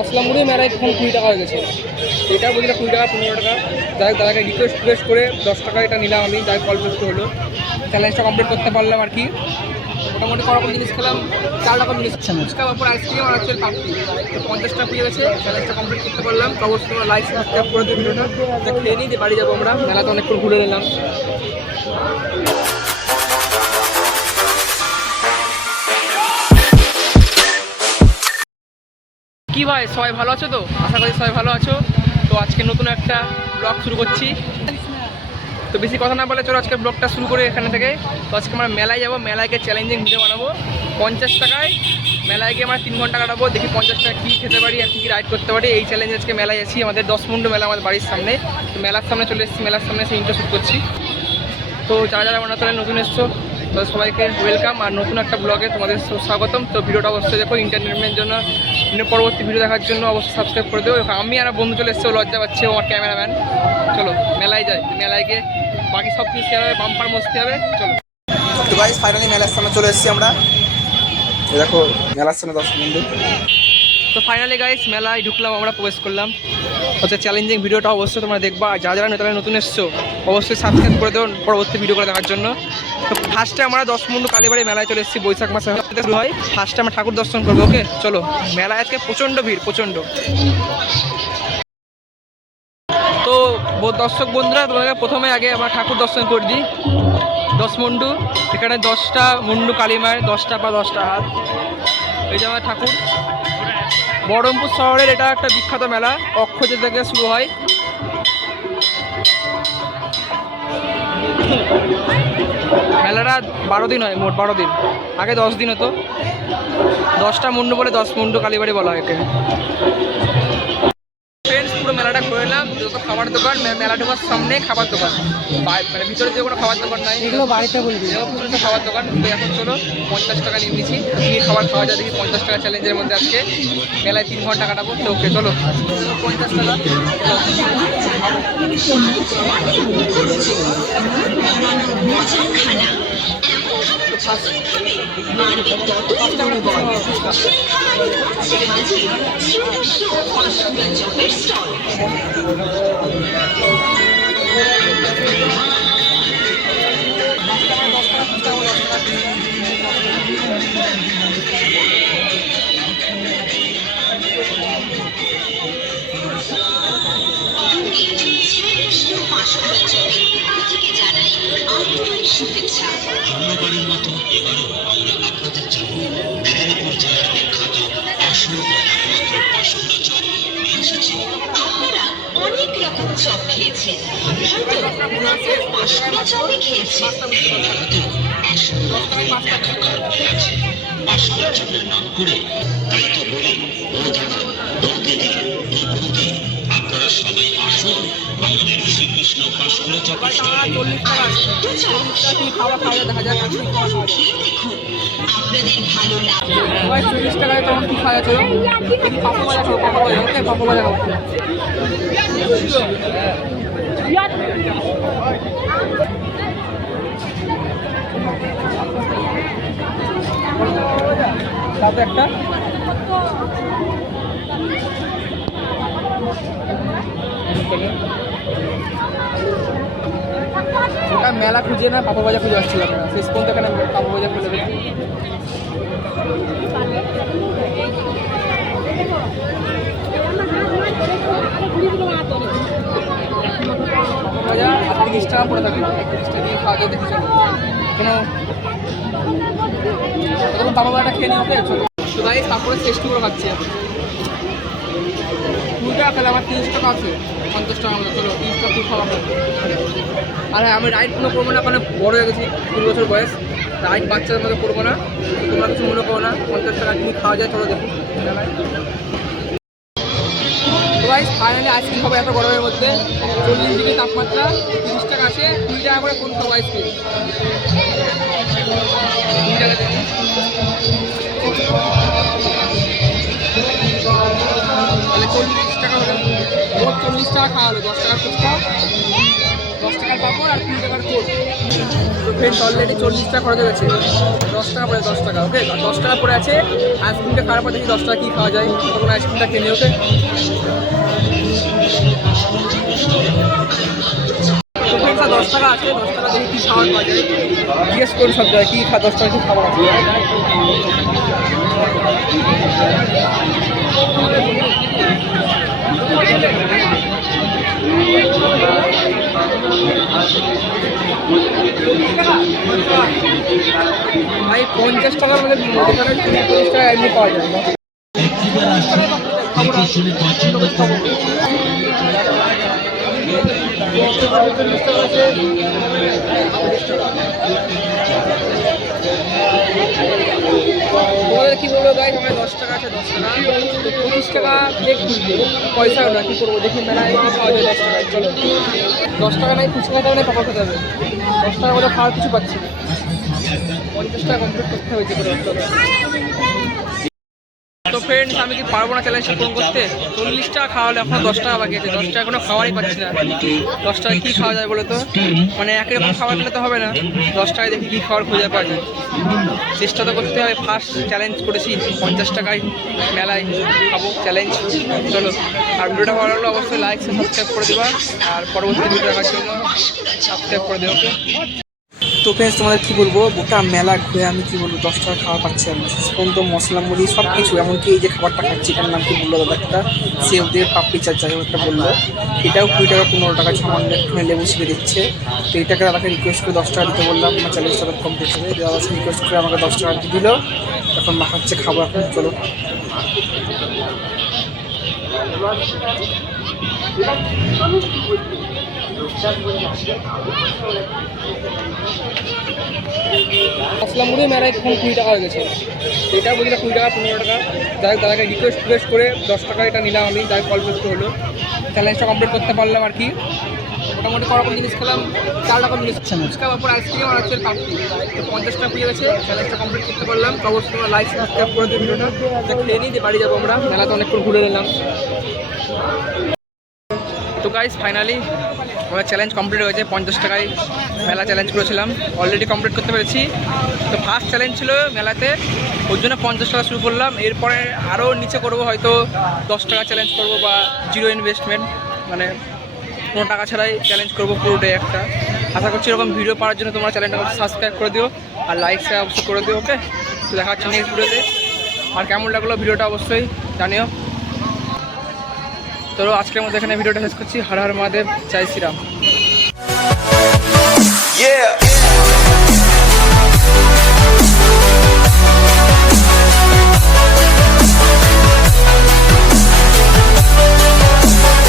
মশলা মুড়ি মেলা এখন কুড়ি টাকা হয়ে গেছে। এটা বলছিল কুড়ি টাকা পনেরো টাকা। যাই দাদাকে রিকোয়েস্ট রিকোয়েস্ট করে দশ টাকা এটা নিলাম আমি যাই কল করতে হলো। চ্যালেঞ্জটা কমপ্লিট করতে পারলাম আর কি। মোটামুটি করকম জিনিস খেলাম চার রকম জিনিস ফুচকা ওপর আইসক্রিম আর হচ্ছে পাপড়ি। তো পঞ্চাশ টাকা পেয়ে গেছে চ্যালেঞ্জটা কমপ্লিট করতে পারলাম। তো অবশ্যই লাইক সাবস্ক্রাইব করে দিও ভিডিওটা। খেয়ে নিই দিয়ে বাড়ি যাব আমরা। মেলাতে অনেকক্ষণ ঘুরে নিলাম। কি ভাই, সবাই ভালো আছো তো? আশা করি সবাই ভালো আছো। তো আজকে নতুন একটা ব্লগ শুরু করছি। তো বেশি কথা না বলে চলো আজকে ব্লগটা শুরু করে এখানে থেকে। তো আজকে আমরা মেলায় যাব, মেলায় গিয়ে চ্যালেঞ্জিং ভিডিও বানাবো। পঞ্চাশ টাকায় মেলায় গিয়ে আমরা তিন ঘণ্টা কাটাবো। দেখি পঞ্চাশ টাকা কী খেতে পারি আর কী কী রাইড করতে পারি। এই চ্যালেঞ্জ আজকে মেলায় আছি, আমাদের দশ মুন্ডু মেলা আমাদের বাড়ির সামনে। তো মেলার সামনে চলে এসেছি, মেলার সামনে এসে ইন্টারশুট করছি। তো যারা যারা আমার তাহলে নতুন এসছো তো সবাইকে ওয়েলকাম আর নতুন একটা ব্লগে তোমাদের স্বাগতম। তো ভিডিওটা অবশ্যই দেখো এন্টারটেনমেন্টের জন্য। পরবর্তী ভিডিও দেখার জন্য অবশ্যই সাবস্ক্রাইব করে দেবো আমি আর বন্ধু চলে এসেছে লজ্জা পাচ্ছে আমার ক্যামেরাম্যান চলো, মেলায় যাই। মেলায় গিয়ে বাকি সব কিছু হবে বাম্পার মস্তি হবে। চলো। ফাইনালি মেলার সামনে চলে এসেছি আমরা। দেখো, মেলার সামনে দশ বন্ধু। তো ফাইনালি গাইস মেলায় ঢুকলাম, আমরা প্রবেশ করলাম। হচ্ছে চ্যালেঞ্জিং ভিডিওটা অবশ্যই তোমরা দেখবা। আর যারা যারা নতুন এসছো, অবশ্যই সাবস্ক্রাইব করে দেবো পরবর্তী ভিডিও করে দেখার জন্য। তো ফার্স্টে আমরা দশ মুন্ডু কালীবাড়ি মেলায় চলে এসেছি, বৈশাখ মাসে শুরু হয়। ফার্স্টে আমরা ঠাকুর দর্শন করব ওকে চলো, মেলায় আজকে প্রচণ্ড ভিড়, প্রচণ্ড। তো দর্শক বন্ধুরা তোমাদের প্রথমে আগে আমরা ঠাকুর দর্শন করে দিই। দশ মুন্ডু, এখানে দশটা মুন্ডু কালীমায়ের দশটা বা দশটা হাত। এই যে আমার ঠাকুর। বহরমপুর শহরের এটা একটা বিখ্যাত মেলা, অক্ষয় থেকে শুরু হয়। মেলাটা বারো দিন হয়, মোট বারো দিন। আগে দশ দিন হতো। দশটা মুন্ডু বলে দশ মুন্ডু কালীবাড়ি বলা হয় একে। মেলা ঢোকার সামনে খাবার দোকান। মানে ভিতরে যে কোনো খাবার দোকান নাই। এগুলো বাড়িতে বলবি পুরো খাবার দোকান। এখন চলো পঞ্চাশ টাকা নিয়ে নিয়েছি কি খাবার খাওয়া যায় দেখি পঞ্চাশ টাকা চ্যালেঞ্জের মধ্যে আজকে। মেলায় তিন ঘণ্টা কাটাবো। তো ওকে চলো। পঞ্চাশ টাকা। তো রকম চপ খেয়েছেন? হয়তো পাঁশকুড়া চপই খেয়েছেন হয়তো একশো একাকার হয়ে আছে পাঁশকুড়া চপের নাম করে তাই তো বলি, ও দিদি আপনাদের ভালো লাগবে সবাই চল্লিশ টাকায় তখন কি খাওয়া যাচ্ছে পাপা ভাজা খাব পাপা ভাজা ওকে পাপা ভাজা খাব। তাতে একটা। ওটা মেলা খুঁজে না, পাপা ভাজা খুঁজে আসছিলাম আমরা। শেষ পর্যন্ত এখানে পাপা ভাজা খুলে তিরিশ টাকা পড়ে কেন? খেয়ে নিও ওকে চলো তো করে খাচ্ছি আমি টাকা খেলে আমার তিরিশ টাকা আছে। পঞ্চাশ টাকা মতো চলো, তিরিশ টাকা তুই খাওয়া আর হ্যাঁ আমি রাইড কোনো করব না, কারণ বড় হয়ে গেছি, কুড়ি বছর বয়স। রাইড বাচ্চাদের মতো করব না, তোমরা কিছু মনে করো না, পঞ্চাশ টাকা তুমি খাওয়া যায়, চলো দেখুন ভাই ফাইনালি আইসক্রিম খাব, এত গরমের মধ্যে। চল্লিশ ডিগ্রি তাপমাত্রা, তিরিশ টাকা আছে, কুড়ি টাকা করে কোন খাব আইসক্রিম কুড়ি টাকা চল্লিশ টাকা হলো। মোট চল্লিশ টাকা খাওয়া হলো, দশ টাকা ফুচকা, দশ টাকার পাপড় আর কুড়ি টাকার কোট তো অলরেডি চল্লিশ টাকা খরচ হয়ে গেছে। দশ টাকা পড়ে দশ টাকা ওকে দশ টাকা পড়ে আছে। আইসক্রিমটা খাওয়ার পর দেখি দশ টাকা কী খাওয়া যায়। তখন আইসক্রিমটা কিনে ওকে দশ টাকা আছে, দশ টাকা দেখি কী খাবার পাওয়া যায়। জিজ্ঞেস করুন সব জায়গায়, কী খা দশ টাকা কী খাবার আছে? ভাই পঞ্চাশ টাকার মধ্যে দোকানে পঁচিশ টাকা এমনি পাওয়া যায় তোমাদের কি বলব গাই আমার দশ টাকা আছে, দশ টাকা। পঁচিশ টাকা প্লেট কিনবে পয়সা না কি করব? দেখি মেলায় দশ টাকা চলো। দশ টাকা নাই ফুচকা খেতে হবে পাপা খেতে হবে। দশ টাকা করে খাওয়ার কিছু পাচ্ছি না। পঞ্চাশ টাকা কমপ্লিট করতে হয়েছে করে চলো তো ফ্রেন্ডস আমি কি পারব না চ্যালেঞ্জটা পূরণ করতে? চল্লিশ টাকা খাওয়ালে এখন দশ টাকা বাকি আছে। দশ টাকা কোনো খাওয়ারই পাচ্ছি না। দশ টাকা কী খাওয়া যায় বলো তো মানে একই রকম খাবার খেলে তো হবে না। দশ টাকায় দেখি কী খাবার খুঁজে পাওয়া যায়। চেষ্টা তো করতে হবে। ফার্স্ট চ্যালেঞ্জ করেছি। পঞ্চাশ টাকায় মেলায় খাব চ্যালেঞ্জ চলো, আর ভিডিওটা ভালো লাগল অবশ্যই লাইক সাবস্ক্রাইব করে দেবা। আর পরবর্তী ভিডিও দেখার জন্য সাবস্ক্রাইব করে দেবো তো ফ্রেন্ডস তোমাদের কী বলব? গোটা মেলা ঘুরে আমি কী বলব, দশ টাকা খাওয়া পাচ্ছি আমি। শেষ পর্যন্ত মশলা, মুড়ি সব কিছু এমনকি এই যে খাবারটা খাচ্ছি, এটার নাম কি বলল দাদা একটা? সেও দিয়ে পাপড়ি চার যাই একটা বলল। এটাও কুড়ি টাকা, পনেরো টাকা, সামান্য একটুখানি লেবু ছিপে দিচ্ছে। তো এটাকে দাদাকে রিকোয়েস্ট করে দশ টাকা দিতে বললাম, আমার চ্যালেঞ্জটা কমপ্লিট হবে। দাদা রিকোয়েস্ট করে আমাকে দশ টাকা দিয়ে দিল। এখন মাখাচ্ছে খাব এখন, চলো। মশলা মুড়ি মেলায় এখন কুড়ি টাকা হয়ে গেছে। এটা বলছিল কুড়ি টাকা পনেরো টাকা। যাই হোক দাদাকে রিকোয়েস্ট রিকোয়েস্ট করে দশ টাকা এটা নিলাম আমি যাই কল করতে হলো চ্যালেঞ্জটা কমপ্লিট করতে পারলাম আর কি। মোটামুটি করকম জিনিস খেলাম চার রকম জিনিস। ফুচকা বাপুর আইসক্রিম আর হচ্ছে পাপড়ি। তো পঞ্চাশ টাকা পেয়ে গেছে চ্যালেঞ্জটা কমপ্লিট করতে পারলাম। তো অবশ্যই তোমরা লাইক সাবস্ক্রাইব করে দিও ভিডিওটা। খেয়ে নিই যে বাড়ি যাব আমরা। মেলাতে অনেকক্ষণ ঘুরে নিলাম। তো গাইজ ফাইনালি আমার চ্যালেঞ্জ কমপ্লিট হয়েছে, পঞ্চাশ টাকায় মেলা চ্যালেঞ্জ করেছিলাম অলরেডি কমপ্লিট করতে পেরেছি। তো ফার্স্ট চ্যালেঞ্জ ছিল মেলাতে, ওর জন্য পঞ্চাশ টাকা শুরু করলাম, এরপরে আরও নিচে করব, হয়তো দশ টাকা চ্যালেঞ্জ করব বা জিরো ইনভেস্টমেন্ট মানে কোনো টাকা ছাড়াই চ্যালেঞ্জ করব পুরোটাই একটা। আশা করছি এরকম ভিডিও পাওয়ার জন্য তোমরা চ্যানেলটা সাবস্ক্রাইব করে দিও, আর লাইক শেয়ার অবশ্যই করে দিও ওকে তো দেখা হচ্ছে নেক্সট ভিডিওতে আর কেমন লাগল ভিডিওটা অবশ্যই জানিও। তো আজকের মধ্যে এখানে ভিডিওটা শেষ করছি। হর হর মহাদেব চাই শ্রীরাম।